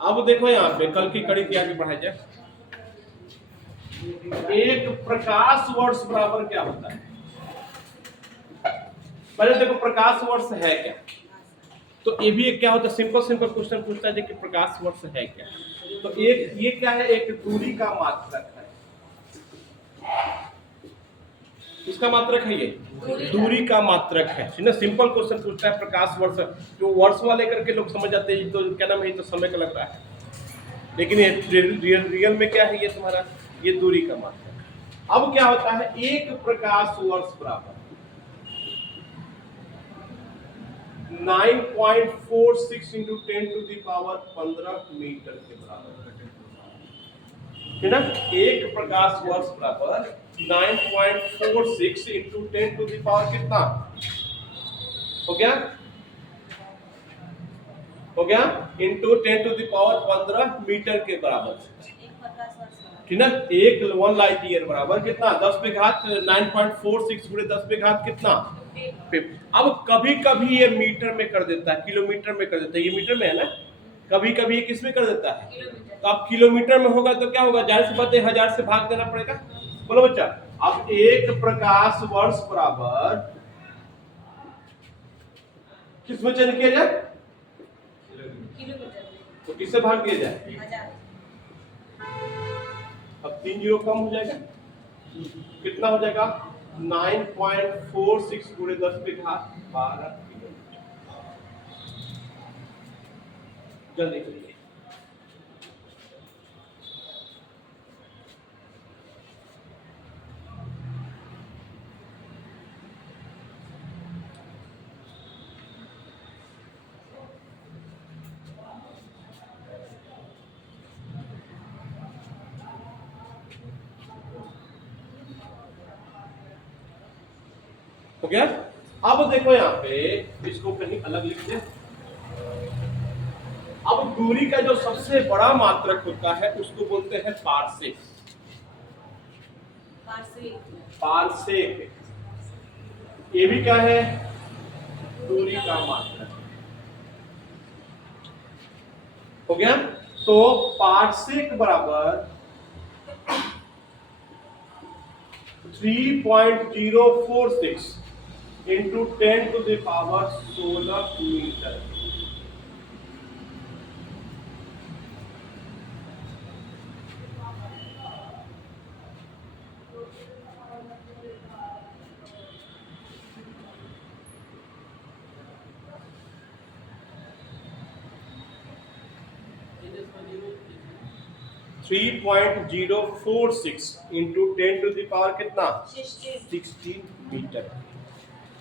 अब देखो यहाँ पे कल की कड़ी की आगे बढ़ाई जाए। एक प्रकाश वर्ष बराबर क्या होता है? पहले देखो प्रकाश वर्ष है क्या, तो ये भी एक क्या होता है, सिंपल सिंपल क्वेश्चन पूछता है कि प्रकाश वर्ष है क्या। तो एक ये क्या है, एक दूरी का मात्रक है। इसका मात्रक है, ये दूरी का मात्रक है ना। सिंपल क्वेश्चन पूछता है प्रकाश वर्ष, जो वर्ष वाले करके लोग समझ जाते हैं तो क्या नाम है, तो समय का लग रहा है, लेकिन ये रियल में क्या है, ये तुम्हारा ये दूरी का मात्रक है। अब क्या होता है, एक प्रकाश वर्ष बराबर 9.46 इंटू 10⁻15 मीटर के बराबर है ना। एक प्रकाश वर्ष बराबर 9.46 इंटू 10⁻, कितना हो गया, इंटू 10⁻15 मीटर के बराबर, ठीक ना। एक 1 लाइट ईयर बराबर कितना, 10 पे घात 9.46 गुणे 10 पे घात कितना। अब कभी कभी ये मीटर में कर देता है, किलोमीटर में कर देता है, ये मीटर में है ना, कभी कभी ये किस में कर देता है, तो अब किलोमीटर में होगा तो क्या होगा, जाहिर सी बात है 1000 से भाग देना पड़ेगा। बोलो बच्चा, अब एक प्रकाश वर्ष बराबर किस में चेंज किया जाए, तो किससे भाग दिया जाए, अब 3 जीरो कम हो जाएगा, कितना हो जाएगा 9.46 गुणे 10 पे घात 12 किलोमीटर। जल्दी करिए। हो गया। अब देखो यहाँ पे इसको कहीं अलग लिख दे। अब दूरी का जो सबसे बड़ा मात्रक होता है उसको बोलते हैं पारसेक। पारसेक ये भी क्या है, दूरी का मात्रक। हो गया। तो पारसेक बराबर 3.046 इंटू 10⁻16 मीटर। थ्री 3.046 इंटू 10⁻, कितना 16 मीटर।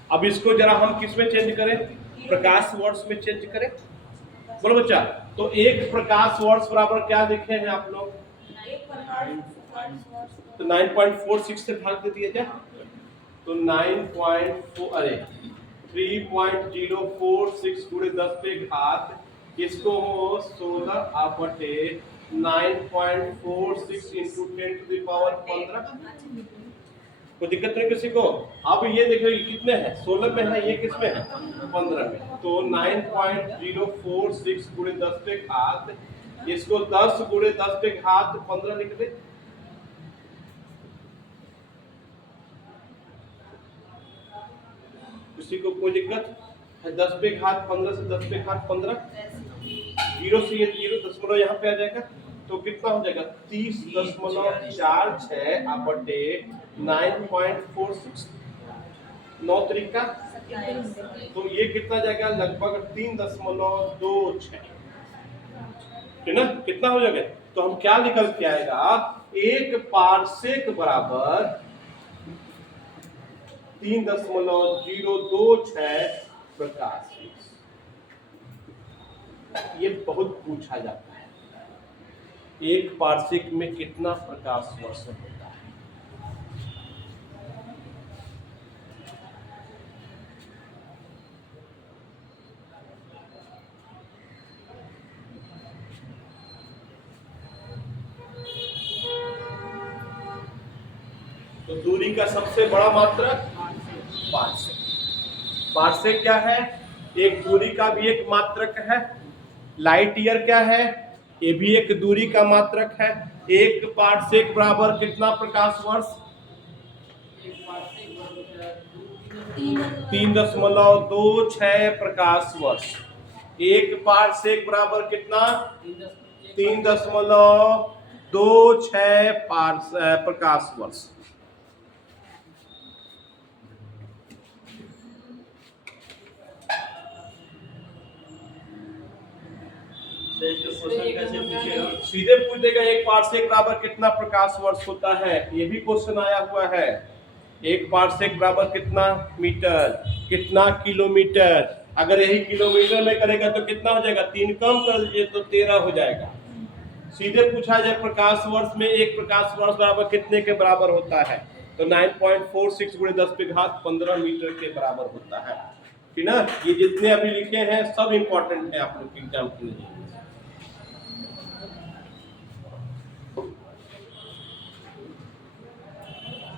अब इसको जरा हम किस में चेंज करें, प्रकाश वर्ष में चेंज करें। बोलो बच्चा, तो एक प्रकाश वर्ष बराबर क्या लिखे हैं आप लोग, तो 9.46 से भाग दे दिया जाए, तो 3.046 गुणे 10 पे घात, इसको 16 9.46 इंटू 10⁻15। कोई दिक्कत नहीं किसी को। अब ये देखो ये कितने हैं, 16 में है, ये किस में है 15 में, तो 9.046 गुणे 10 पे घात, इसको 10 गुणे 10 पे घात 15 लिख दे। किसी को कोई दिक्कत है, 10 पे घात 15 से 10 पे घात 15, जीरो से ये जीरो दशमलव यहाँ पे आ जाएगा, तो कितना हो जाएगा 30.46 बटे 9.46, 9 तरीका, तो ये कितना जाएगा लगभग 3.26, ठीक ना। कितना हो जाएगा, तो हम क्या निकल के आएगा, एक पारसेक बराबर 3.026 प्रकाश। ये बहुत पूछा जाता है, एक पारसेक में कितना प्रकाश वर्ष होता है। तो दूरी का सबसे बड़ा मात्रक पारसेक। क्या है, एक दूरी का भी एक मात्रक है। लाइट ईयर क्या है, ये भी एक दूरी का मात्रक है। 1 पारसेक बराबर कितना प्रकाश वर्ष? 3.26 प्रकाश वर्ष। 1 पारसेक बराबर कितना? 3.26 प्रकाश वर्ष। सीधे पूछ देगा 1 पारसेक बराबर कितना प्रकाश वर्ष होता है, ये भी क्वेश्चन आया हुआ है। 1 पारसेक बराबर कितना मीटर, कितना किलोमीटर। अगर यही किलोमीटर में करेगा तो कितना हो जाएगा? 3 कम कर दीजिए तो 13 हो जाएगा। सीधे पूछा जाए प्रकाश वर्ष में 1 प्रकाश वर्ष बराबर कितने के बराबर होता है, तो 9.46 × 10⁻15 मीटर के बराबर होता है। ठीक ना। ये जितने अभी लिखे हैं सब इंपॉर्टेंट है आप लोग के एग्जाम के लिए।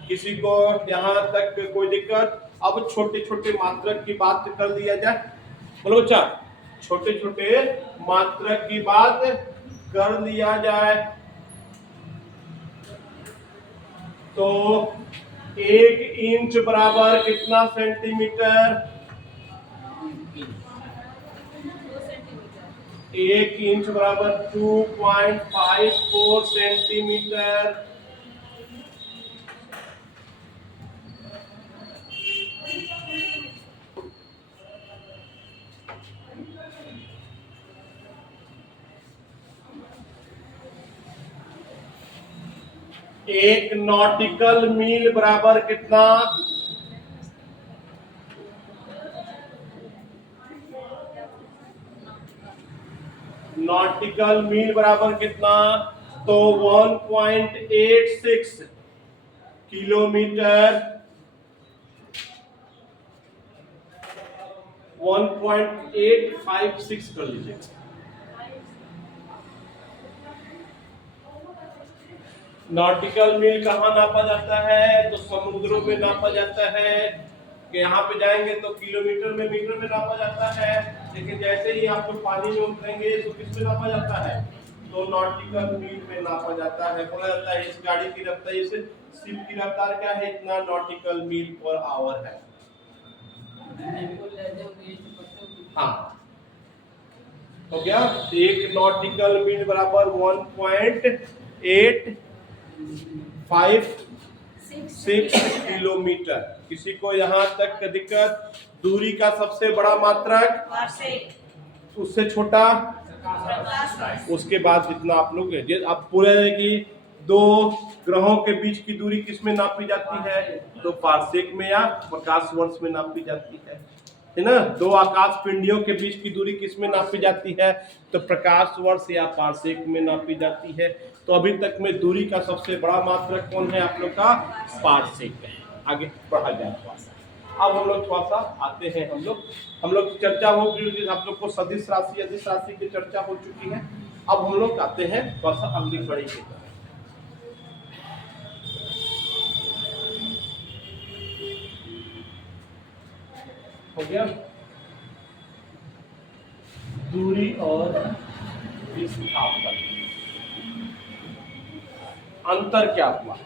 किसी को यहाँ तक कोई दिक्कत? अब छोटे छोटे मात्रक की बात कर लिया जाए। बोलो बच्चा, छोटे छोटे मात्रक की बात कर लिया जाए तो 1 इंच बराबर कितना सेंटीमीटर? 1 इंच बराबर 2.54 सेंटीमीटर। एक नॉटिकल मील बराबर कितना? नॉटिकल मील बराबर कितना? तो 1.86 किलोमीटर। 1.856 कर लीजिए। नॉटिकल मील कहाँ नापा जाता है? तो समुद्रों में नापा जाता है। कि यहाँ पे जाएंगे तो किलोमीटर में, मीटर में नापा जाता है, लेकिन जैसे ही आप लोग पानी में उतरेंगे तो किस में नापा जाता है? तो नॉटिकल मील में नापा जाता है। बोला जाता है इस गाड़ी की रफ्तार, इस शिप की रफ्तार क्या है? इतना नॉटिकल मील पर आवर है। हाँ, हो गया। 1 नॉटिकल मील बराबर 1.856 किलोमीटर। किसी को यहाँ तक दिक्कत? दूरी का सबसे बड़ा मात्रक, उससे छोटा, उसके बाद जितना आप लोग आप पूरे कि 2 ग्रहों के बीच की दूरी किस में नापी जाती है? तो पारसेक में या प्रकाश वर्ष में नापी जाती है ना। 2 आकाश पिंडियों के बीच की दूरी किस में नापी जाती है? तो प्रकाश वर्ष या पारसेक में नापी जाती है। तो अभी तक में दूरी का सबसे बड़ा मात्रक कौन है आप लोग का? पारसेक है। आगे बढ़ा जाए थोड़ा सा। अब हम लोग थोड़ा सा आते हैं, हम लोग की चर्चा हो गई, आप लोग को सदिश राशि अदिश राशि की चर्चा हो चुकी है। अब हम लोग आते हैं थोड़ा सा अगली कड़ी की तरफ। हो गया दूरी और विस्थापन। अंतर क्या हुआ?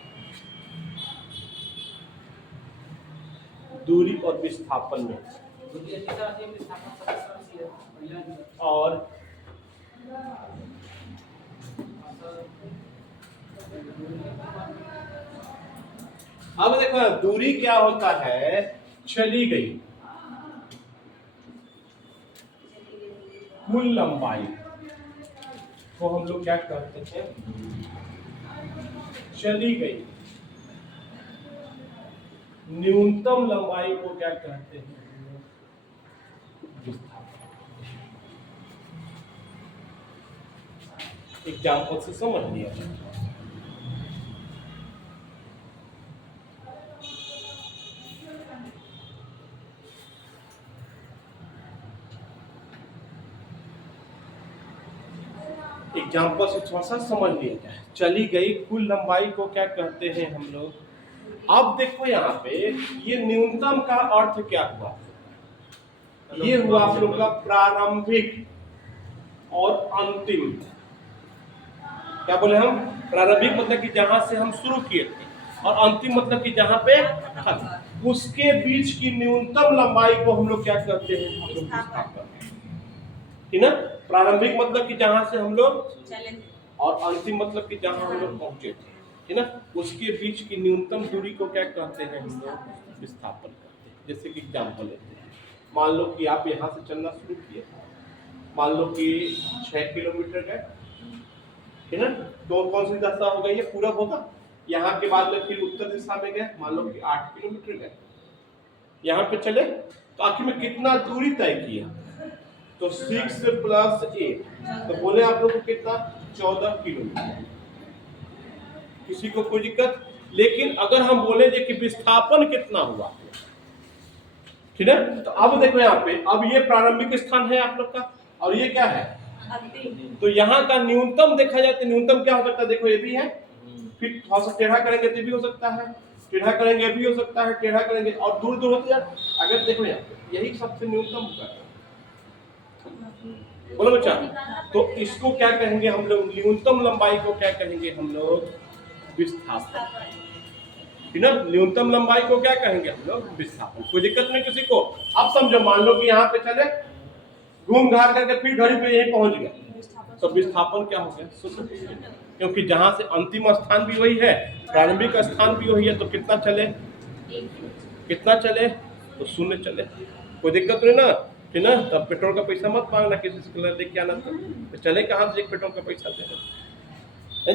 दूरी और विस्थापन में। और अब देखो दूरी क्या होता है? चली गई कुल लंबाई को हम लोग क्या कहते हैं? चली गई न्यूनतम लंबाई को क्या कहते हैं? एग्जाम्पल से समझ लिया। एग्जाम्पल से थोड़ा सा समझ लिया जाए। चली गई कुल लंबाई को क्या कहते हैं हम लोग? अब देखो यहाँ पे ये न्यूनतम का अर्थ क्या हुआ? ये हुआ आप लोग का प्रारंभिक और अंतिम। क्या बोले हम? प्रारंभिक मतलब कि जहां से हम शुरू किए थे, और अंतिम मतलब कि जहां पे खत्म, उसके बीच की न्यूनतम लंबाई को हम लोग क्या कहते हैं? हम लोग विस्थापन। ठीक ना? प्रारंभिक मतलब कि जहां से हम लोग चले थे, और अंतिम मतलब कि जहां हम लोग पहुंचे थे, ठीक ना? उसके बीच की न्यूनतम दूरी को क्या कहते हैं? हम लोग विस्थापन कहते हैं। जैसे कि एग्जाम्पल लेते हैं, मान लो कि आप यहाँ से चलना शुरू किए, मान लो कि 6 किलोमीटर गए, ठीक है? तो कौन सी दिशा हो गई? ये पूरब होगा। यहाँ के बाद में फिर उत्तर दिशा में गए, मान लो कि 8 किलोमीटर गए, यहाँ पे चले, तो आखिर में कितना दूरी तय किया? तो 6 + 8, तो बोले आप लोग को कितना? 14 किलोमीटर। किसी को कोई दिक्कत? लेकिन अगर हम बोले कि विस्थापन कितना हुआ, ठीक है? तो अब देखो यहाँ पे, अब ये प्रारंभिक स्थान है आप लोग का, और ये क्या है? तो यहाँ का न्यूनतम देखा जाए तो न्यूनतम क्या हो सकता है? देखो ये भी है, फिर थोड़ा सा टेढ़ा करेंगे तो भी हो सकता है, टेढ़ा करेंगे भी हो सकता है, टेढ़ा करेंगे और दूर दूर होते जाए। अगर देखो यहाँ पे यही सबसे न्यूनतम होगा, बोलो बच्चा। तो इसको क्या कहेंगे हम लोग? न्यूनतम लंबाई को क्या कहेंगे हम लोग? विस्थापन। ठीक ना? न्यूनतम लंबाई को क्या कहेंगे हम लोग? विस्थापन। कोई दिक्कत नहीं किसी को? अब समझो, मान लो कि यहाँ पे चले, घूम घार करके फिर घड़ी पे यही पहुंच गए, तो विस्थापन क्या हो गया? शून्य। क्योंकि जहां से अंतिम स्थान भी वही है, प्रारंभिक स्थान भी वही है, तो कितना चले? कितना चले? तो शून्य चले। कोई दिक्कत नहीं ना? ठीक ना? तब पेट्रोल का पैसा मत मांगना किसी से, लेके आना। तो चले कहाँ से पेट्रोल का पैसा दे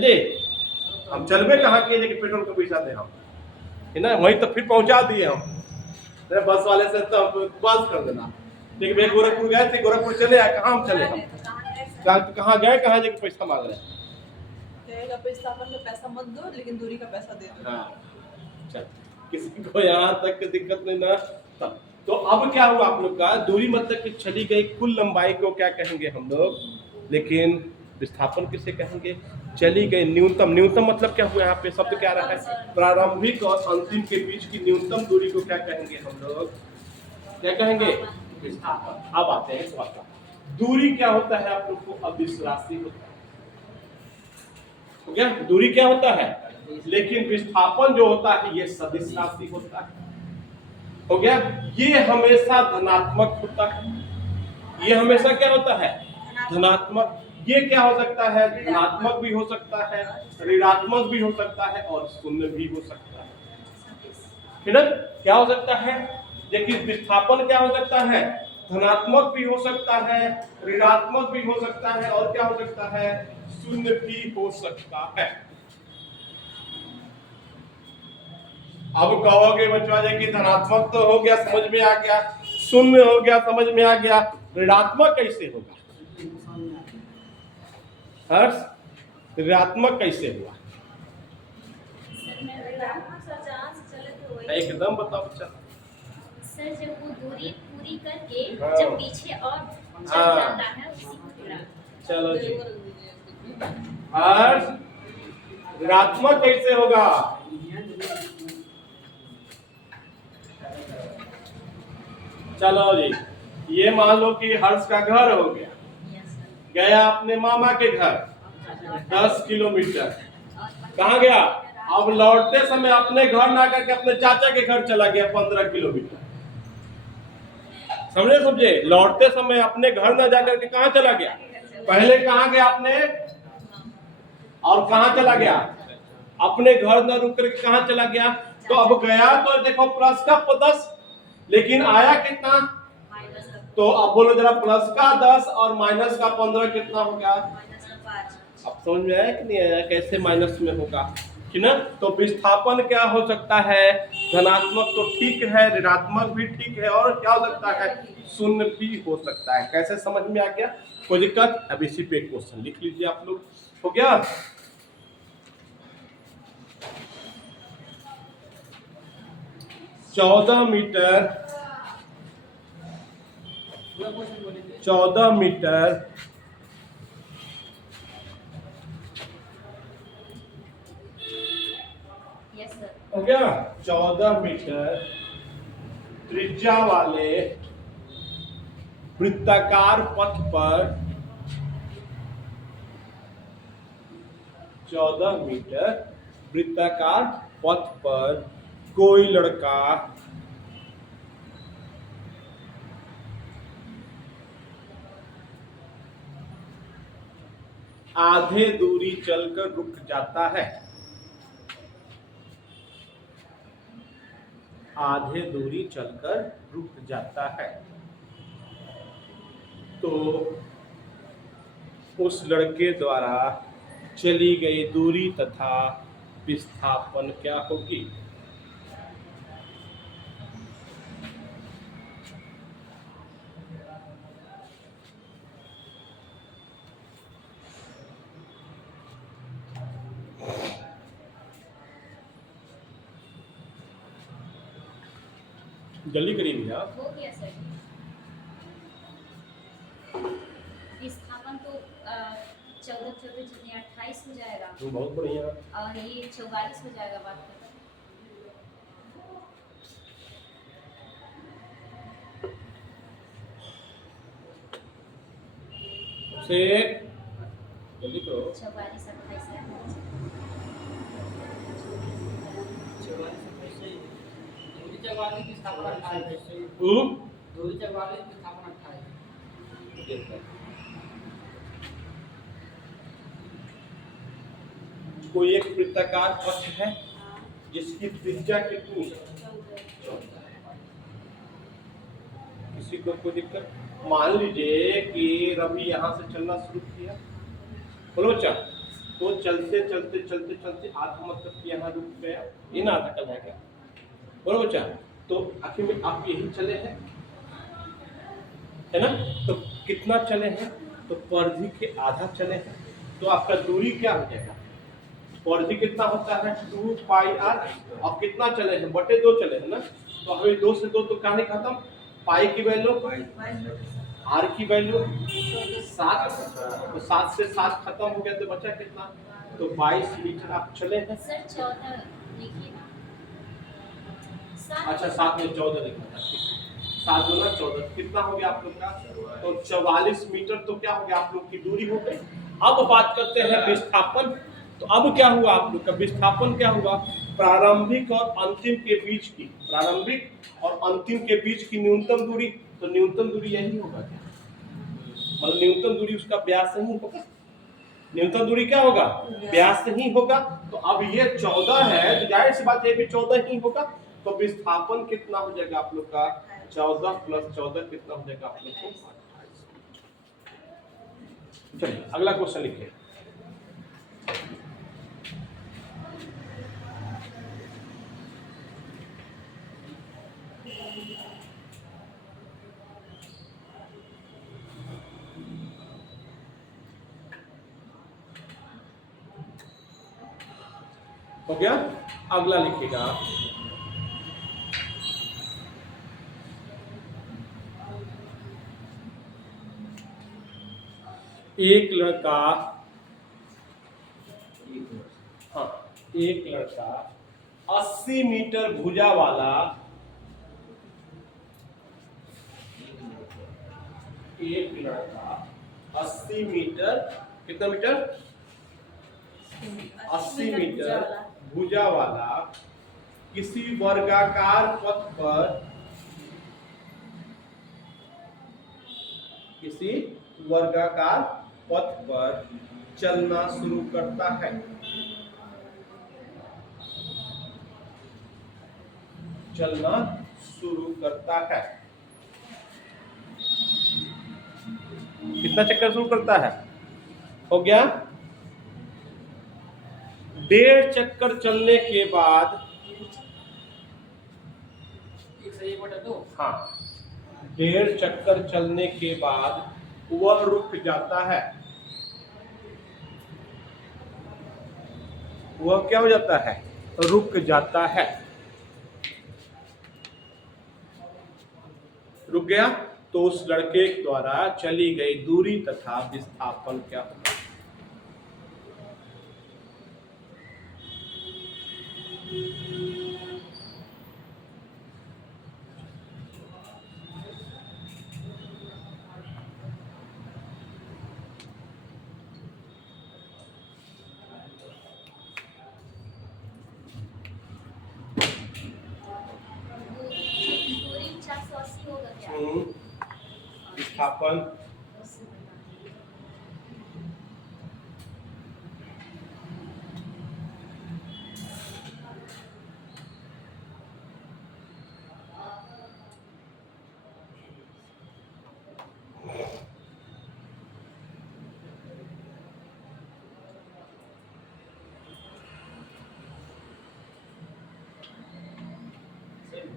जी? हम चलबे कहाँ के लेके पेट्रोल का पैसा दे हम, है ना? वहीं तो फिर पहुंचा दिए हम बस वाले से, तो बस कर देना। लेकिन भैया गोरखपुर गए थे, गोरखपुर चले आए, कहाँ हम चले? हम कहाँ गए, कहाँ जाके पैसा मांग रहे हैं? विस्थापन में पैसा मत दो, लेकिन दूरी का पैसा दे दो। हाँ, चल, किसी को यहाँ तक दिक्कत नहीं ना? तब तो अब क्या हुआ आप लोग का? दूरी मतलब कि चली गई कुल लंबाई को क्या कहेंगे हम लोग? लेकिन विस्थापन किसे कहेंगे? चली गई न्यूनतम। न्यूनतम मतलब क्या हुआ? यहाँ पे शब्द क्या रहा है? प्रारंभिक और अंतिम के बीच की न्यूनतम दूरी को क्या कहेंगे हम लोग? क्या कहेंगे? विस्थापन। अब आते हैं थोड़ा सा, दूरी क्या होता है आप लोग को? अदिश राशि होता है, हो गया? दूरी क्या होता है? लेकिन विस्थापन जो होता है ये सदिश राशि होता है, हो गया? ये हमेशा धनात्मक होता है। ये हमेशा क्या होता है? धनात्मक। ये क्या हो सकता है? धनात्मक भी हो सकता है, ऋणात्मक भी हो सकता है, और शून्य भी हो सकता है। ठीक है? क्या हो सकता है? देखिए, विस्थापन क्या हो सकता है? धनात्मक भी हो सकता है, ऋणात्मक भी हो सकता है, और क्या हो सकता है? शून्य भी हो सकता है। अब कहोगे बच्चा कि धनात्मक तो हो गया, समझ में आ गया, शून्य हो गया, समझ में आ गया, ऋणात्मक कैसे होगा? हर्ष, ऋणात्मक कैसे हुआ? एकदम बताओ बच्चा। सर, जब वो दूरी पूरी करके जब पीछे और चल जाता है उसी को। चलो जी, हर्ष, ऋणात्मक कैसे होगा? चलो जी, ये मान लो कि हर्ष का घर हो गया, गया अपने मामा के घर 10 किलोमीटर, कहाँ गया? अब लौटते समय अपने घर ना करके अपने चाचा के घर चला गया 15 किलोमीटर। समझे? लौटते समय अपने घर ना जाकर के कहाँ चला गया? पहले कहाँ गया अपने, और कहाँ चला गया? अपने घर न रुक करके कहाँ चला गया? तो अब गया तो देखो प्लस का 10, लेकिन आया कितना? तो अब बोलो जरा, प्लस का 10 और माइनस का 15 कितना हो गया? अब समझ में आया कि नहीं आया कैसे माइनस में होगा? ठीक ना? तो विस्थापन क्या हो सकता है? धनात्मक तो ठीक है, ऋणात्मक भी ठीक है, और क्या हो सकता है? शून्य भी हो सकता है। कैसे समझ में आ गया? कोई दिक्कत? अब इसी पे क्वेश्चन लिख लीजिए आप लोग। हो गया? चौदह मीटर हो गया? 14 मीटर त्रिज्या वाले वृत्ताकार पथ पर 14 मीटर वृत्ताकार पथ पर कोई लड़का आधे दूरी चलकर रुक जाता है। आधे दूरी चलकर रुक जाता है तो उस लड़के द्वारा चली गई दूरी तथा विस्थापन क्या होगी? जल्दी करिए भैया। हो गया सर। विस्थापन तो 14 14 जितने 28 हो जाएगा बहुत बढ़िया। और ये 44 हो जाएगा बात खत्म। से जल्दी करो। 44 28 है। कोई एक वृत्ताकार पथ है जिसकी त्रिज्या कितनी है? किसी को कोई दिक्कत? मान लीजिए कि रवि यहाँ से चलना शुरू किया, बोलो बच्चा, तो चलते चलते चलते चलते आधा मतलब कि यहाँ रुक गया, ये ना आधा कल है क्या? बोलो बच्चा, तो आखिर में आप यही चले हैं, है ना? तो कितना चले हैं? तो परिधि के आधा चले हैं, तो आपका दूरी क्या हो जाएगा? परिधि कितना होता है? 2 पाई आर, और कितना चले हैं? बटे 2 चले हैं ना, तो हमें 2 से 2 तो कहानी खत्म। पाई की वैल्यू, आर की वैल्यू 7, तो 7 से 7 खत्म हो गया, तो बचा कितना? तो 22 मीटर आप चले हैं। सर 14 लिखिए ना। अच्छा 7 में 14 लिखना था, 7 दूना 14, कितना हो गया आप लोग का? तो 44 मीटर तो क्या हो गया आप लोग की दूरी हो गई। अब बात करते हैं विस्थापन। तो अब क्या हुआ आप लोग का? विस्थापन क्या हुआ? प्रारंभिक और अंतिम के बीच की, प्रारंभिक और अंतिम के बीच की न्यूनतम दूरी, तो न्यूनतम दूरी यही होगा क्या? मतलब न्यूनतम दूरी उसका व्यास ही होगा। न्यूनतम दूरी क्या होगा? व्यास ही होगा। तो अब ये 14 है, तो जाहिर सी बात है भी 14 ही होगा। तो विस्थापन कितना हो जाएगा आप लोग का? 14 + 14 कितना हो जाएगा आप लोग को? 28। चलिए अगला क्वेश्चन लिखिए। हो गया? अगला लिखिएगा। एक लड़का, हाँ, एक लड़का 80 मीटर भुजा वाला, एक लड़का 80 मीटर, कितना मीटर? 80 मीटर भुजा वाला किसी वर्गाकार पथ पर, किसी वर्गाकार पथ पर चलना शुरू करता है। चलना शुरू करता है। कितना चक्कर शुरू करता है? हो गया? 1.5 चक्कर चलने के बाद, हाँ, 1.5 चक्कर चलने के बाद वह रुक जाता है। वह क्या हो जाता है? रुक जाता है। रुक गया तो उस लड़के द्वारा चली गई दूरी तथा विस्थापन क्या होगा? विस्थापन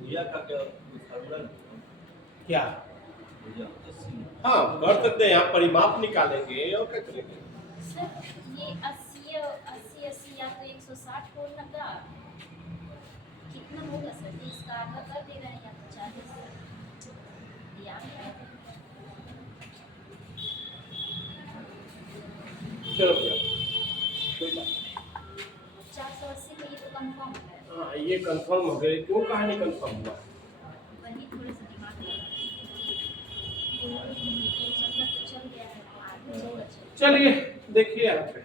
भूया का क्या फार्मूला क्या? भूया हाँ कर सकते हैं, यहाँ परिमाप निकालेंगे और क्या करेंगे। सर ये 80 या तो 160 वोल्ट का कितना होगा सर? ये इसका आधा कर दे रहे हैं या तो 40 ध्यान रखें। चलो भैया कोई बात 480 में ये तो कंफर्म है। हाँ ये कंफर्म हो गए, क्यों कहानी कंफर्म हुआ? वही थोड़ा सा दिमाग लगा चक्कर तो चल गया है, आगे चल अच्छा। चलिए देखिए यहाँ पे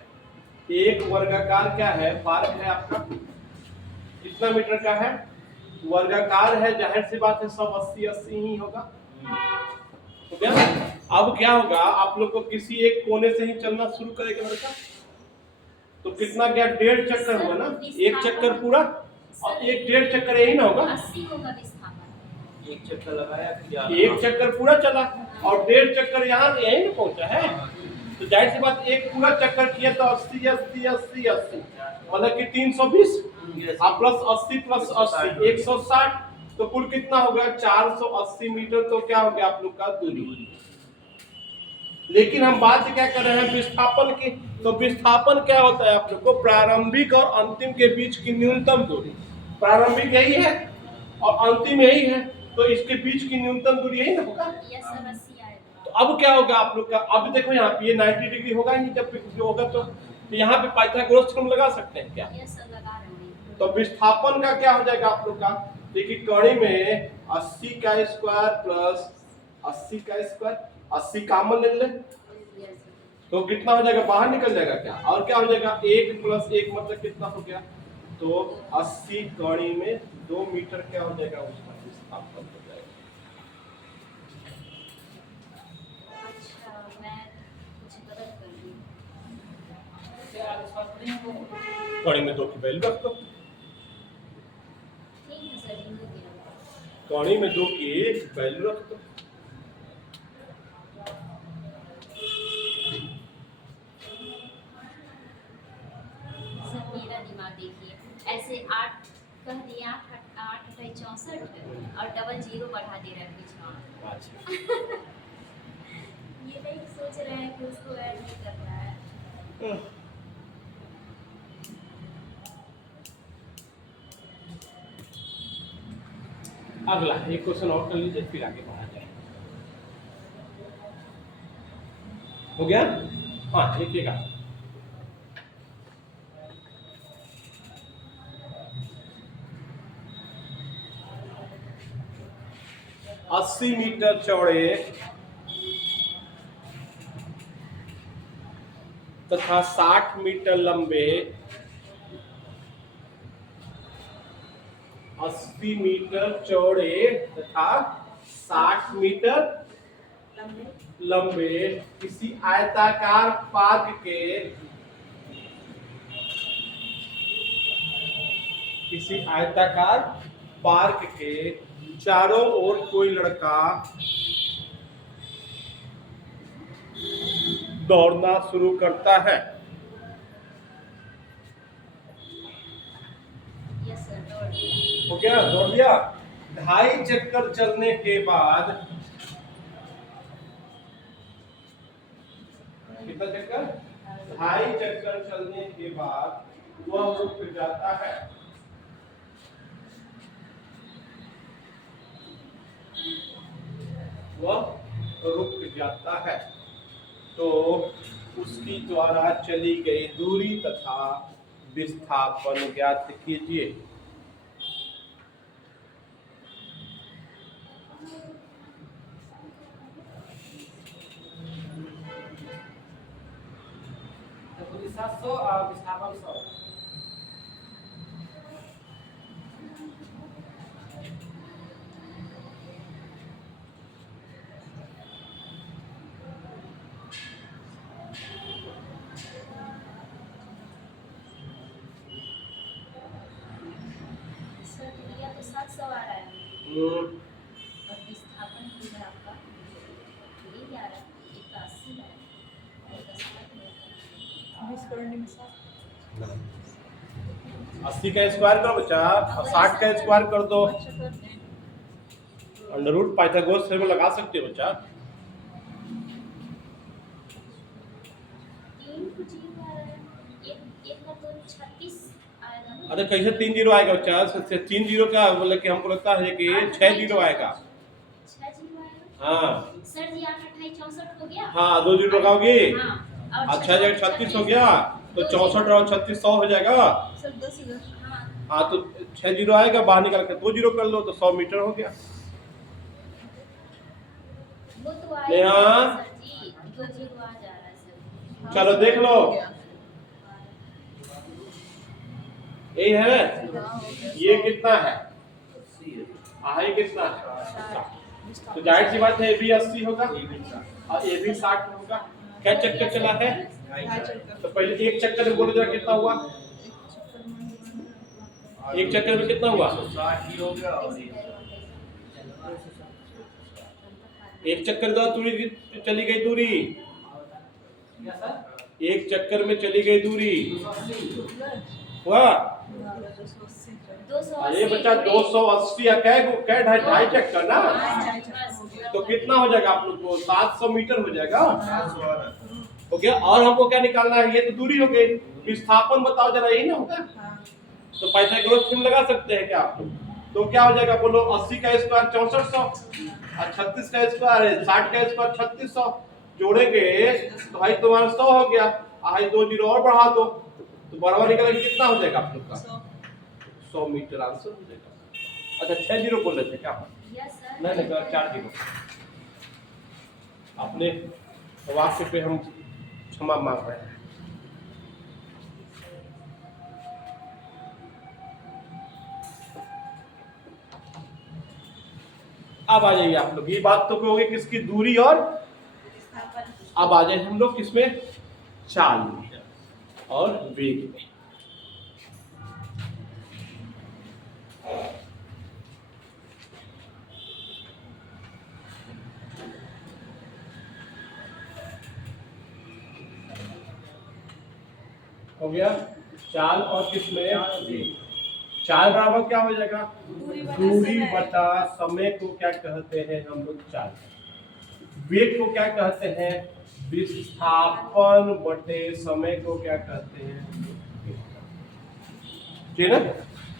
एक वर्गाकार क्या है, पार्क है आपका कितना मीटर का है, वर्गाकार है, जाहिर सी बात है सब 80 ही होगा। हो गया? अब क्या होगा, आप लोग को किसी एक कोने से ही चलना शुरू करेगा लड़का, तो कितना गया, 1.5 चक्कर हुआ ना, एक चक्कर पूरा और एक 1.5 चक्कर यही ना होगा, 80 होगा विस्थापन। एक चक्कर लगाया फिर एक चक्कर पूरा चला और 1.5 चक्कर यहाँ यही ना पहुंचा है, तो जाहिर सी बात एक पूरा चक्कर किया तो 80 मतलब कि 320 प्लस 80 प्लस 80 160, तो कुल कितना हो गया 480 मीटर, तो क्या हो गया आप लोग का दूरी। लेकिन हम बात क्या कर रहे हैं विस्थापन की, तो विस्थापन क्या होता है आप लोग को, प्रारंभिक और अंतिम के बीच की न्यूनतम दूरी, प्रारंभिक यही है और अंतिम यही है, तो इसके बीच की न्यूनतम दूरी यही ना होगा। यस सर 80 आएगा। तो अब क्या होगा आप लोग का, अब देखो यहाँ पे ये 90 डिग्री होगा ही, जब जो होगा तो यहाँ पे पाइथागोरस थ्योरम लगा सकते हैं क्या? यस सर लगा रहे हैं। तो विस्थापन का क्या हो जाएगा आप लोग का, देखिए कड़ी में 80 का स्क्वायर प्लस 80 का स्क्वायर, 80 कॉमन ले ले यस तो कितना हो जाएगा, बाहर निकल जाएगा क्या, और क्या हो जाएगा 1 प्लस 1 मतलब कितना हो गया, तो 80 कड़ी में 2 मीटर क्या हो जाएगा, उसका विस्थापन हो जाएगा। अच्छा मैं कुछ गलत कर दी। कड़ी में 2 की वैल्यू रख दो, ठीक है सर ये हो गया। कड़ी में 2 की वैल्यू रख दो। सर मेरा दिमाग देखिए, ऐसे 8 कह दिया, 8 64 और डबल जीरो बढ़ा दे रहा है बीच में। ये नहीं सोच रहे हैं कि उसको ऐड नहीं करना है। अगला एक क्वेश्चन और कर लीजिए फिर आगे बढ़ा जाए। हो गया? हाँ लिखिएगा। अस्सी मीटर चौड़े तथा 60 मीटर लंबे 80 मीटर चौड़े तथा 60 मीटर लंबे किसी आयताकार पार्क के चारों ओर कोई लड़का दौड़ना शुरू करता है। यस सर दौड़ दिया। हो गया, दौड़ दिया। 2.5 चक्कर चलने के बाद, कितना चक्कर, 2.5 चक्कर चलने के बाद वह रुक जाता है। तो उसकी द्वारा चली गई दूरी तथा विस्थापन ज्ञात कीजिए। दूरी 700 और विस्थापन 100। और विस्थापन की है आपका ये 11 एक का 80 है एक का 60 है 20 करने में 7 80 का स्क्वायर करो बच्चा और 60 का स्क्वायर कर दो। अच्छा करते हैं। अंडर रूट पाइथागोरस थ्योरम लगा सकते हो बच्चा। 3 को 0 आएगा एक का तो 36 आएगा ना। अरे कैसे 3 जीरो आएगा बच्चा? 3 जीरो का मतलब कि हमको लगता है कि 6 जीरो आएगा। 6 0 आएगा हाँ सर जी 8 28 64 हो गया। हाँ 2 जीरो लगाओगी। हाँ और अच्छा जगह 36 हो गया तो 64 और 36 100 हो जाएगा। सर 10 इधर। हाँ हाँ तो 6 जीरो आएगा, बाहर निकाल के 2 जीरो कर लो तो 100 मीटर हो गया। वो तो नेहा। आएगा सर जी 2 0 आ जा रहा है सर। हाँ, चलो सर, देख लो। हो गया। यही है। हाँ, हो गया। ये कितना है? 80 है। आई कितना है? 60। तो जाहिर सी बात है ये भी 80 होगा ये भी 60। और ये भी 60 होगा। क्या चक्कर चला है? ढाई चक्कर। तो पहले एक चक्कर में बोलो जरा कितना हुआ? एक चक्कर में कितना हुआ? 160 ही हो गया और ये एक चक्कर द्वारा दूरी चली गई दूरी। क्या सर एक चक्कर में चली गई दूरी 280 हुआ। 280 ये बच्चा 280 या क्या ढाई चक्कर ना। तो कितना हो जाएगा आप लोग को? 700 मीटर हो जाएगा। 700 आ रहा है। ओके और हमको क्या निकालना है? ये तो दूरी हो गई। विस्थापन बताओ जरा, यही ना होगा। तो पाइथागोरस थ्योरम लगा सकते हैं क्या आप लोग? तो क्या हो जाएगा बोलो? 80 का स्क्वायर 6400 और 36 का स्क्वायर है 60 का स्क्वायर 3600 जोड़ेंगे तो भाई तुम्हारा 100 हो गया। आई 2 जीरो और बढ़ा दो तो बराबर निकल के कितना हो जाएगा आप लोग का? 100 मीटर आंसर हो जाएगा। अच्छा 6 जीरो बोल रहे थे क्या? यस सर नहीं 4 जीरो। अपने वाक्य पे हम क्षमा मांग रहे हैं। अब आ जाइए आप लोग। ये बात तो कहोगे किसकी? दूरी और अब आ जाए हम लोग किसमें? चाल में और वेग में। हो गया चाल और किसमें? चाल बराबर क्या हो जाएगा? दूरी बटा समय को क्या कहते हैं हम लोग? चाल। वेग को क्या कहते हैं? विस्थापन बटे समय को क्या कहते हैं? ठीक है ना?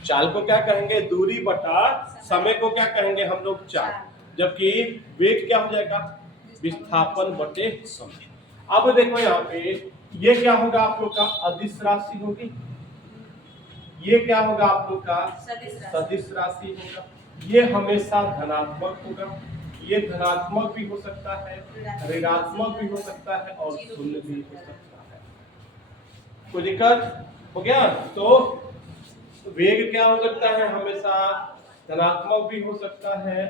चाल को क्या कहेंगे? दूरी बटा समय को क्या कहेंगे हम लोग? चाल। जबकि वेग क्या हो जाएगा? विस्थापन बटे समय। अब देखो यहाँ पे ये क्या होगा आप लोग का? अदिश राशि होगी। ये क्या होगा आप लोग का? सदिश राशि होगा। ये हमेशा धनात्मक होगा। ये धनात्मक भी हो सकता है, ऋणात्मक भी हो सकता है और शून्य भी हो सकता है। कोई दिक्कत? हो गया? तो वेग क्या हो सकता है? हमेशा धनात्मक भी हो सकता है,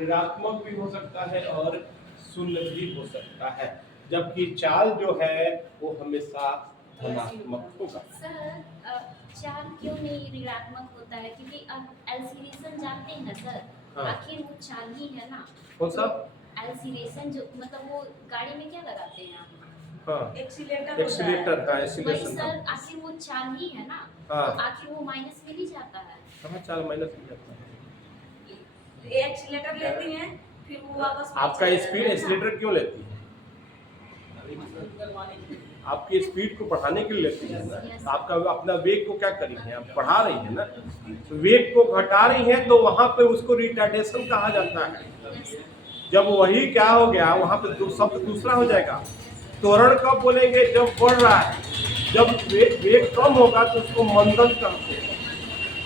ऋणात्मक भी हो सकता है और शून्य भी हो सकता है। जबकि चाल जो है वो हमेशा धनात्मक होगा। सर चाल क्यों नहीं ऋणात्मक होता है? क्योंकि एक्सीलरेशन जानते हैं ना सर। हाँ। आखिर वो चाल ही है ना। कौन सा? एक्सीलरेशन जो मतलब वो गाड़ी में क्या लगाते हैं आप? हाँ एक्सीलेटर एक्सीलेटर का वही एक्सीलरेशन सर आखिर वो चाल ही है ना। हाँ। तो आखिर वो माइनस में ही जाता है। कहाँ चाल माइनस हो जाता है? एक्सीलेटर लेती हैं फिर वो वापस आपका स्पीड एक्सीलेटर क्यों लेती है? आपकी स्पीड को बढ़ाने के लिए लेती है ना। तो आपका अपना वेग को क्या करी है? आप बढ़ा रही है ना। तो वेग को घटा रही है तो वहां पे उसको रिटार्डेशन कहा जाता है। जब वही क्या हो गया वहां पे शब्द दूसरा हो जाएगा। त्वरण कब बोलेंगे? जब बढ़ रहा है। जब वेग कम होगा तो उसको मंदन कहते हैं।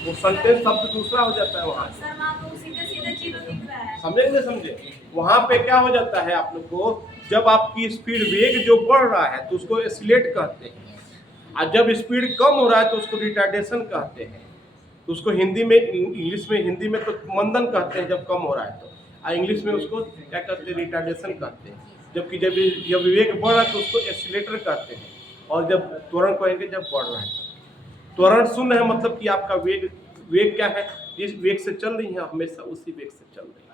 वो सेंटेंस शब्द दूसरा हो जाता है वहां। सर वहाँ तो सीधे सीधे जीरो दिख रहा है। समझे नहीं समझे? वहां पे क्या हो जाता है आप लोग को? जब आपकी स्पीड वेग जो बढ़ रहा है तो उसको एक्सीलेट कहते हैं और जब स्पीड कम हो रहा है तो उसको रिटार्डेशन कहते हैं। तो उसको हिंदी में इंग्लिश में हिंदी में तो मंदन कहते हैं जब कम हो रहा है तो, और इंग्लिश में उसको क्या कहते हैं? रिटार्डेशन कहते हैं। जबकि जब वेग बढ़ रहा है तो उसको एक्सीलेटर कहते हैं और जब त्वरण कहेंगे जब बढ़ रहा है। त्वरण शून्य है मतलब कि आपका वेग क्या है? जिस वेग से चल रही है हमेशा उसी वेग से चल रही है,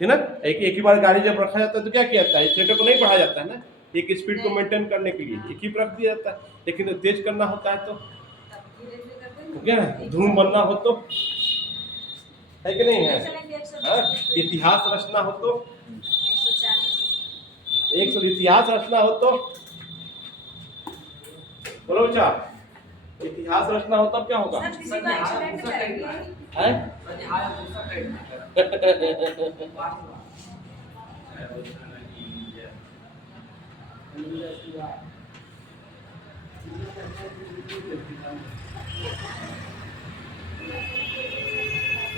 ठीक ना। एक ही बार गाड़ी जब रखा जाता है तो क्या किया जाता है, एक्सीलरेटर को नहीं बढ़ाया जाता है ना, एक स्पीड को मेंटेन करने के लिए एक ही पर रख दिया जाता है। लेकिन तेज करना होता है तो क्या धूम बनना हो तो है कि नहीं है, हाँ? इतिहास रचना हो तो 100 इतिहास रचना हो तो बोलो बच्चा, इतिहास रचना हो तब क्या होगा है?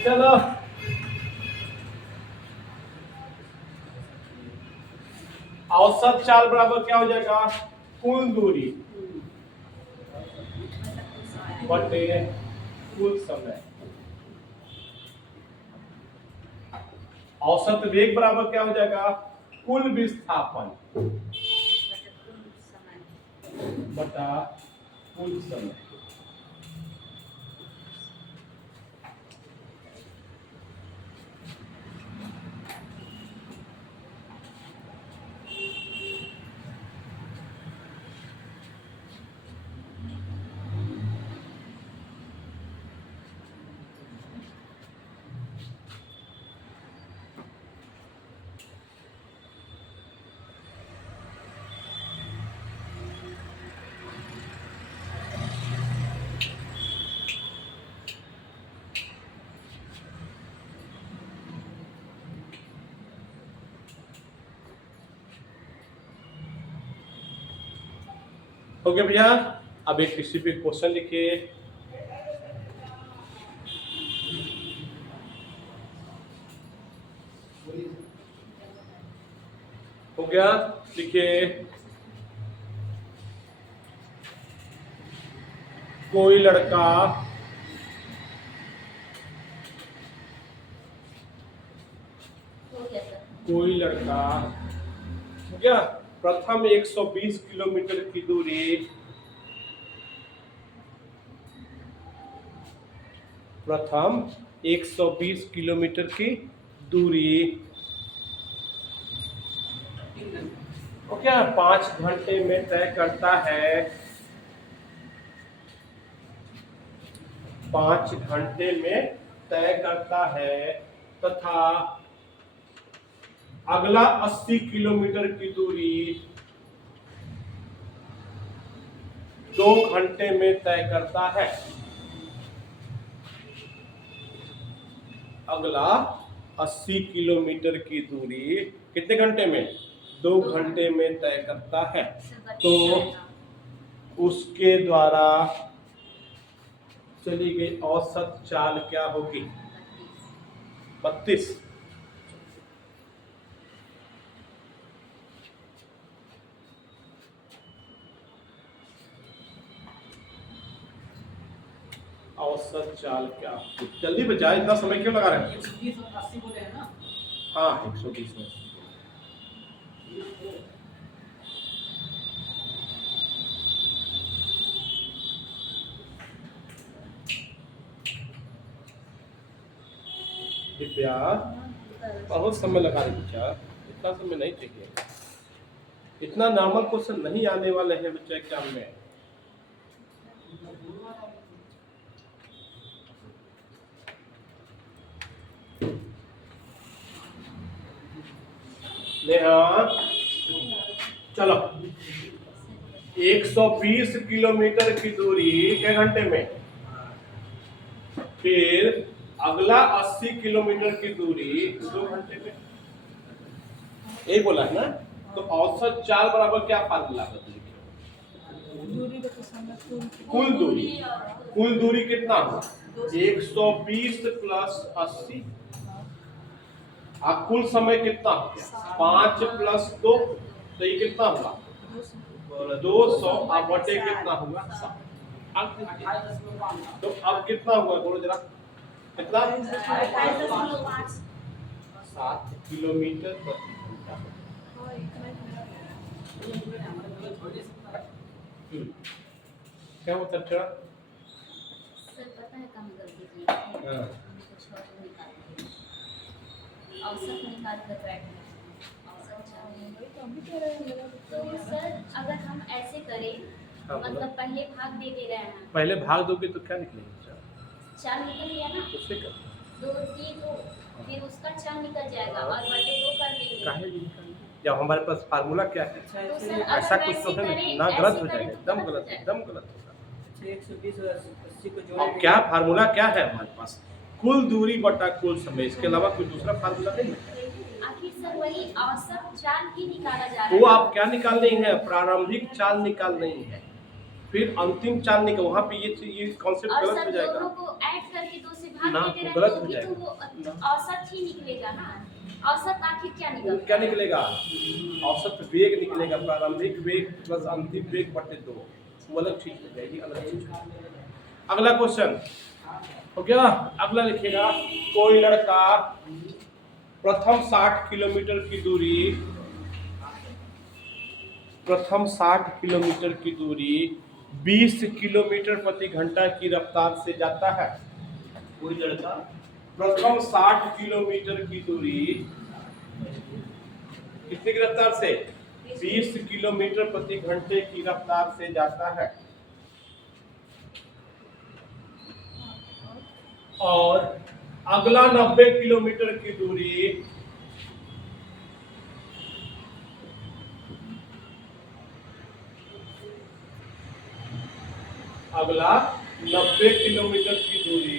चलो औसत चाल बराबर क्या हो जाएगा, कुल दूरी बटे कुल समय। औसत वेग बराबर क्या हो जाएगा, कुल विस्थापन बटा कुल समय। हो गया भैया। अब एक किसी पे क्वेश्चन लिखिए। हो गया, लिखिए। कोई लड़का कोई लड़का हो गया प्रथम 120 किलोमीटर की दूरी प्रथम 120 किलोमीटर की दूरी तो क्या 5 घंटे में तय करता है, 5 घंटे में तय करता है तथा अगला 80 किलोमीटर की दूरी 2 घंटे में तय करता है। अगला 80 किलोमीटर की दूरी कितने घंटे में, 2 घंटे में तय करता है। तो उसके द्वारा चली गई औसत चाल क्या होगी, 32। औसत चाल क्या, जल्दी बचा, इतना समय क्यों लगा रहे हैं। 120 और 80 बोले हैं ना। हाँ 120 में कृपया बहुत समय लगा रहे बच्चा, इतना समय नहीं चाहिए, इतना नॉर्मल क्वेश्चन नहीं आने वाले हैं बच्चा एग्जाम में। नेहा चलो 120 किलोमीटर की दूरी के घंटे में, फिर अगला 80 किलोमीटर की दूरी 2 घंटे में, यही बोला है ना। तो औसत चाल बराबर क्या फार्मूला है, कुल दूरी कितना हुआ 120 प्लस 80 कुल समय कितना हो गया 5 प्लस 2, तो ये कितना हुआ 200 बटे कितना हुआ 7। तो अब कितना हुआ बोलो जरा, कितना 7 किलोमीटर प्रति घंटा। क्या होता है सर पता है कहाँ गलती की है? हाँ। कुछ और निकाल दिए। औसत निकाल कर बैठ गए। औसत चाहिए। वही तो हम भी कह रहे हैं मेरा तो सर अगर हम ऐसे करें हाँ, बोलो। मतलब पहले भाग दे रहे हैं पहले भाग दोगे तो क्या निकलेगा? 4 निकल गया ना उससे क्या? 2 ये 2 फिर उसका 4 निकल जाएगा और बटे 2 कर देंगे काहे भी निकालेंगे? जब हमारे पास फार्मूला क्या है? अच्छा तो ऐसे सर ऐसा अगर कुछ तो वैसे है करें ना, गलत ऐसे हो करें जाएगा, तो एकदम गलत हो गलत, जाएगा। एकदम गलत होगा। 120 और 80 को अब जोड़ेंगे क्या फार्मूला क्या है हमारे पास? कुल दूरी बटा कुल समय, इसके अलावा कोई दूसरा फार्मूला नहीं है। आखिर सर वही औसत चाल ही निकाला जा रहा है वो आप क्या निकालनी है? प्रारंभिक चाल निकालनी है, फिर अंतिम चाल निकाल, वहाँ पे ये कॉन्सेप्ट और गलत सर हो जाएगा दोनों को ऐड करके 2 से भाग ना, दे रहे वो गलत हैं हो तो भी तो जाएगा। वो औसत ही निकलेगा ना। औसत आखिर क्या वो निकलता क्या है? निकलेगा? औसत वेग निकलेगा, प्रारंभिक वेग प्लस अंतिम वेग बटे 2, वो अलग चीज हो जाएगी, अलग चीज। अगला क्वेश्चन हो गया। अगला लिखिएगा, कोई लड़का प्रथम 60 किलोमीटर की दूरी 20 किलोमीटर प्रति घंटा की रफ्तार से जाता है। कोई लड़का प्रथम 60 किलोमीटर की दूरी कितनी की रफ्तार से? 20 किलोमीटर प्रति घंटे की रफ्तार से जाता है। और अगला 90 किलोमीटर की दूरी अगला 90 किलोमीटर की दूरी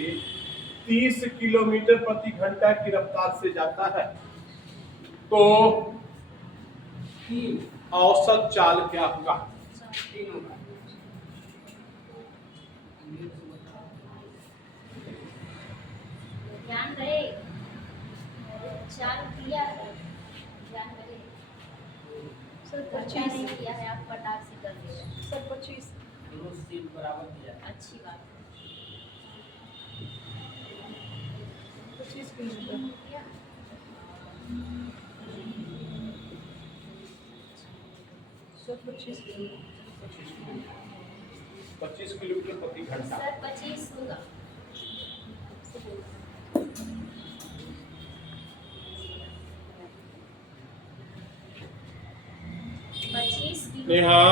30 किलोमीटर प्रति घंटा की रफ्तार से जाता है। तो औसत चाल क्या होगा? 3 होगा ध्यान रहे चाल किया है, ध्यान रहे सर अच्छा 25 नहीं किया है आप फटाक से कर दे सर 25 दोनों सीट बराबर किया अच्छी बात है 25 किलोमीटर क्या? सर 25 किलोमीटर 25 किलोमीटर प्रति घंटा। सर 25 होगा 25 नेहा।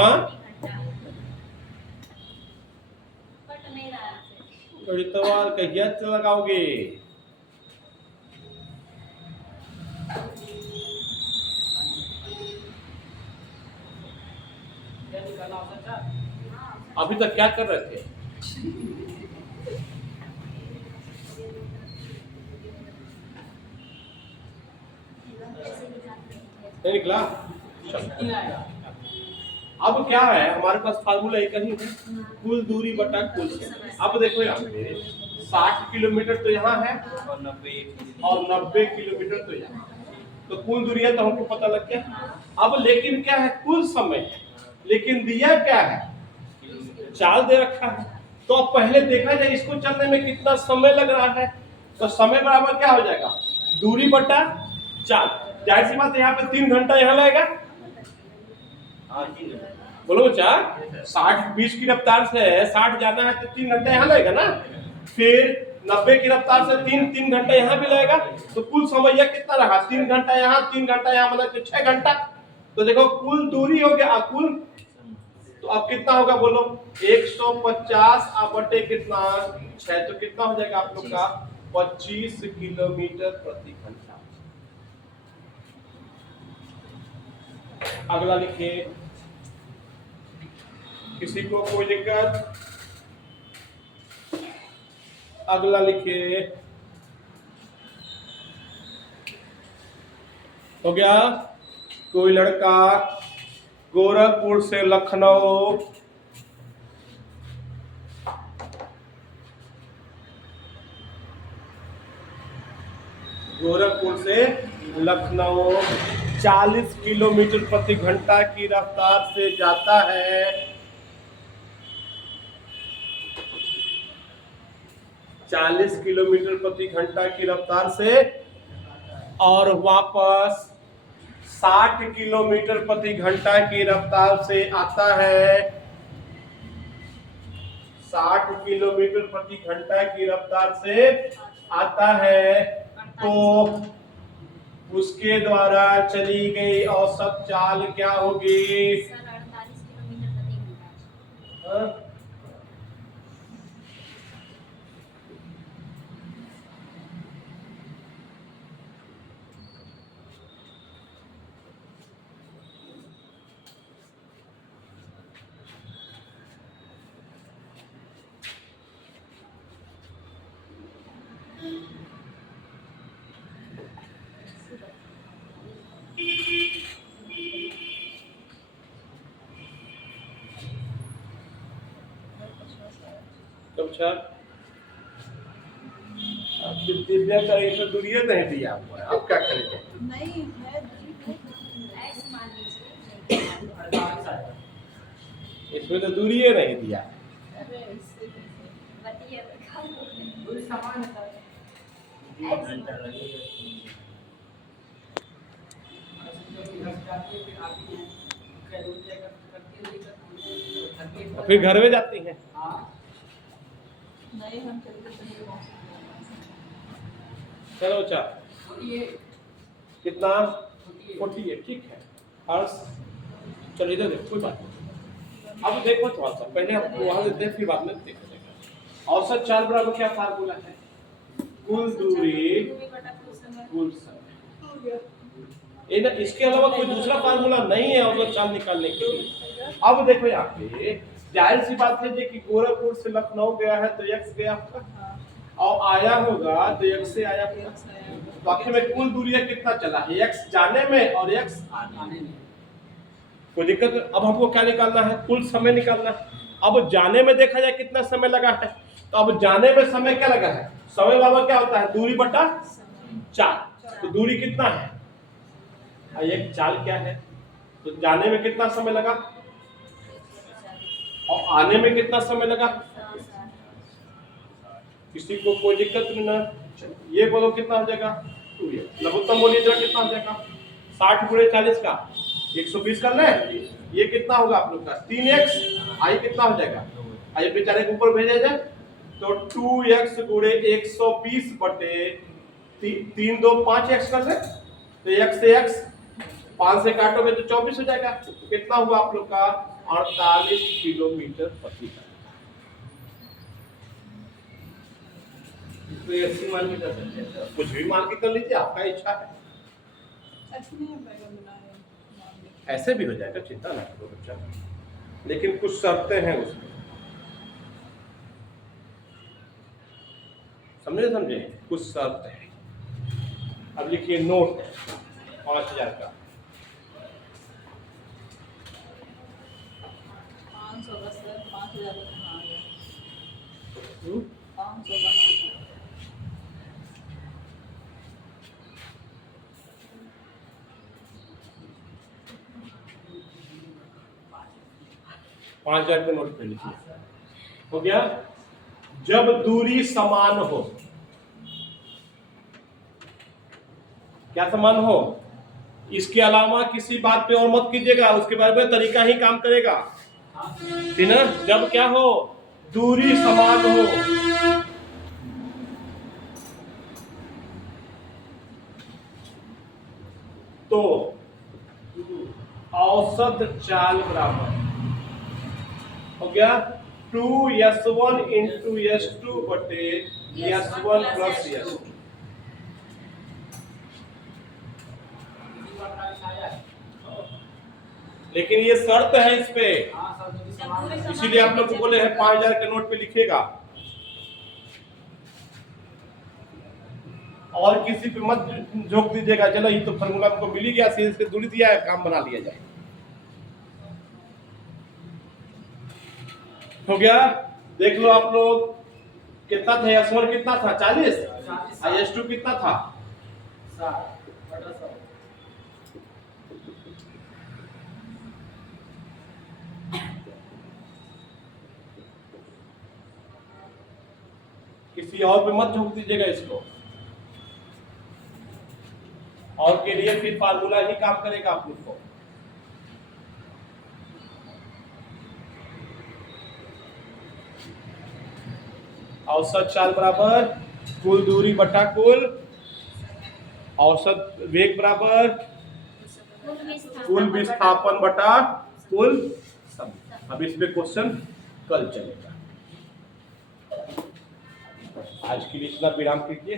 बट नहीं रहा है। गणितवार कहिया लगाओगे? क्या निकाला औसत चाल? अभी तक क्या कर रहे थे? नहीं निकला? चलो। नहीं आएगा अब क्या है, हमारे पास फार्मूला एक ही है, कुल दूरी बटा कुल समय। अब देखो यहाँ पे 60 किलोमीटर तो यहाँ है और 90 और 90 किलोमीटर तो यहाँ, तो कुल दूरी है तो हमको पता लग गया। अब लेकिन क्या है, कुल समय है, लेकिन दिया क्या है, चाल दे रखा है। तो अब पहले देखा जाए इसको चलने में कितना समय लग रहा है, तो समय बराबर क्या हो जाएगा, दूरी बटा चाल। जाहिर सी बात है यहाँ पे 3 घंटा यहाँ लगेगा। बोलो बच्चा, 60-20 की रफ्तार से 60 जाना है तो 3 घंटा यहाँ लगेगा ना, फिर 90 की रफ्तार से 3 घंटा यहाँ भी लगेगा, तो कुल समय कितना रहा, 3 घंटा यहाँ 3 घंटा यहाँ, मतलब 6 घंटा। तो देखो कुल दूरी हो गया, कुल तो अब कितना होगा बोलो, 150 बटे कितना 6, तो कितना हो जाएगा आप लोग का 25 किलोमीटर प्रति घंटा। अगला लिखिए, किसी को कोई दिक्कत? अगला लिखिए, हो गया। कोई लड़का गोरखपुर से लखनऊ लखनऊ 40 किलोमीटर प्रति घंटा की रफ्तार से जाता है। 40 किलोमीटर प्रति घंटा की रफ्तार से और वापस 60 किलोमीटर प्रति घंटा की रफ्तार से आता है। 60 किलोमीटर प्रति घंटा की रफ्तार से आता है तो उसके द्वारा चली गई औसत चाल क्या होगी? सर 48 किलोमीटर प्रति घंटा। हाँ? अच्छा दिव्या का ये तो दूरिये नहीं दिया हुआ है, अब क्या करेंगे? नहीं है एक्स मान लीजिए। 48 आएगा। इसमें तो दूरिये नहीं दिया। अरे इससे कैसे? बताइए दूरी समान है सर। 1 घंटा लगेगा। घर से आती है फिर आती है फिर दूर जाएगा करती है लेकर और फिर घर में जाती हैं। हाँ नहीं हम चलते चलते पहुंच सकते चलो अच्छा ये कितना? छोटी है। 48 ठीक है। हर्ष चलो इधर देखो, कोई बात नहीं। अब देखो थोड़ा सा पहले आप वहां से देख फिर बाद में देखो। औसत चाल बराबर क्या फार्मूला है? कुल दूरी कुल समय। हो गया। ये ना इसके अलावा कोई दूसरा फार्मूला नहीं है औसत चाल निकालने के लिए। अब देखो यहाँ पे जाहिर सी बात है जी कि गोरखपुर से लखनऊ गया है तो x गया होगा हाँ और आया होगा तो x से आया होगा। एक से आया। तो आखिर में कुल दूरी कितना चला है? x जाने में और x आने में कोई दिक्कत नहीं। अब हमको क्या निकालना है? कुल समय निकालना है। अब जाने में देखा जाए कितना समय लगा है, तो अब जाने में समय क्या लगा है? समय बराबर क्या होता है? दूरी बटा चाल। तो दूरी कितना है? एक चाल क्या है? तो जाने में कितना समय लगा और आने में कितना समय लगा? किसी को कोई दिक्कत नहीं ना? ये बोलो कितना हो जाएगा? 2x। लघुत्तम बोलिए जरा कितना हो जाएगा? 60 गुणे 40 का 120 कर ले। ये कितना होगा आप लोग का? 3x। आई कितना हो जाएगा? आई बेचारे के ऊपर भेजा जाए तो 2x गुणे 120 बटे 3 2 5x कर ले तो x से x 5 से काटोगे तो 24 हो जाएगा। तो कितना हुआ आप लोग का? 48 किलोमीटर प्रति घंटा। इसको 80 मान के कर सकते हैं सर। कुछ भी मान के कर लीजिए, आपका इच्छा है। ऐसे नहीं हो पाएगा बिना मान के। ऐसे भी हो जाएगा, चिंता ना करो बच्चा, लेकिन कुछ शर्तें हैं उसमें। समझे? कुछ शर्त है। अब लिखिए नोट 5000 का 500 का सर 5000 का कहाँ आ गया? हम्म? 500 का नोट। 5000 का नोट पे लिखिए। हो गया? जब दूरी समान हो, क्या समान हो? इसके अलावा किसी बात पे और मत कीजिएगा, उसके बारे में तरीका ही काम करेगा। ठीक ना? जब क्या हो? दूरी समान हो। तो औसत चाल बराबर हो गया 2s1 इंटू s2 बटे s1 प्लस s2। लेकिन ये शर्त है इस पे, हाँ सर दूरी समान है। इसीलिए आप लोग को बोले हैं 5000 के नोट पे लिखिएगा। और किसी पे मत झोंक दीजिएगा, चलो ये तो फार्मूला हमको मिल ही गया, सीधे से दूरी दिया है, काम बना लिया जाए। हो गया? देख लो आप लोग कितना था? s1 कितना था? 40 और s2 कितना था? 60/100। किसी और पे मत झोंक दीजिएगा इसको, और के लिए फिर फार्मूला ही काम करेगा आप लोग को। औसत चाल बराबर कुल दूरी बटा कुल औसत वेग बराबर कुल विस्थापन बटा कुल समय। अब इसमें क्वेश्चन कल चलेगा। आज के लिए इतना विराम कीजिए।